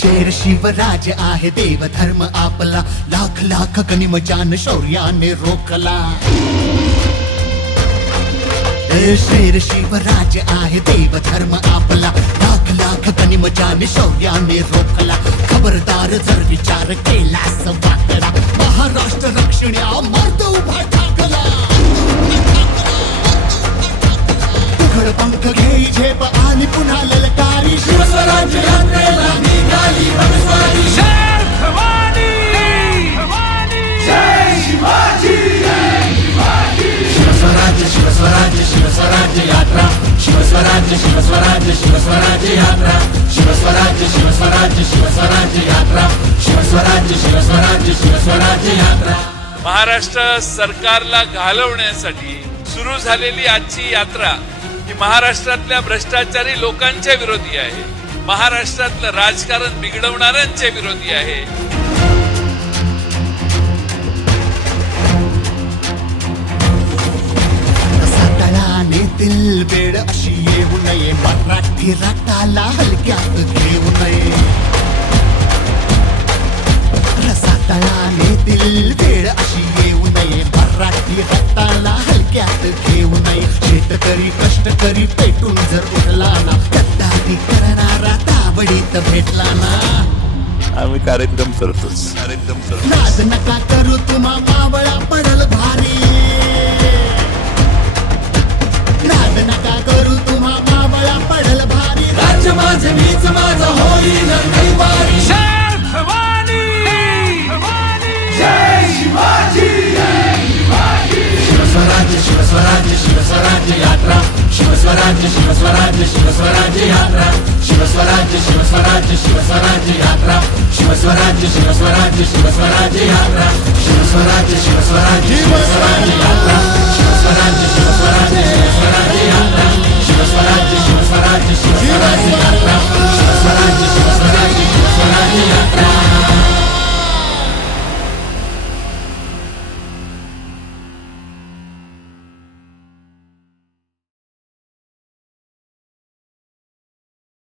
शेर शिवराज आहे देव धर्म आपला. लाख लाख गनिमजान शौर्याने रोखला. ए शेर शिवराज आहे देव धर्म आपला. लाख लाख गनिमजान शौर्याने रोखला. खबरदार जर विचार केला वाकडा. महाराष्ट्र रक्षण्या शिवस्वराज्य शिवस्वराज्य शिवस्वराज्य यात्रा. शिवस्वराज्य शिवस्वराज्य शिवस्वराज्य यात्रा. शिवस्वराज्य शिवस्वराज्य शिवस्वराज्य यात्रा. शिवस्वराज्य शिवस्वराज्य शिवस्वराज्य यात्रा. महाराष्ट्र सरकारला घालवण्यासाठी सुरू झालेली आजची यात्रा ही महाराष्ट्रातल्या भ्रष्टाचारी लोकांच्या विरोधी आहे. महाराष्ट्रातलं राजकारण बिघडवणाऱ्यांच्या विरोधी आहे. नेतील वेळ अशी येऊ नये. मराठी रक्ताला हलक्यात घेऊ नये. रसातळा नेतील वेळ अशी येऊ नये. मराठी रक्ताला हलक्यात घेऊ नये. शेतकरी कष्टकरी पेटून जर उठला ना गद्दारी करणारा ताबडीत भेटला ना आम्ही कार्यक्रम करतोच. कार्यक्रम करतो नाद नका करू तुम्हा मावळा पडल शिवस्वराज्य शिवस्वराज्य शिवस्वराज्य यात्रा. शिवस्वराज्य शिवस्वराज्य शिवस्वराज्य यात्रा. शिवस्वराज्य शिवस्वराज्य शिवस्वराज्य यात्रा. शिवस्वराज्य शिवस्वराज्य शिवस्वराज्य यात्रा. शिवस्वराज्य शिवस्वराज्य शिवस्वराज्य यात्रा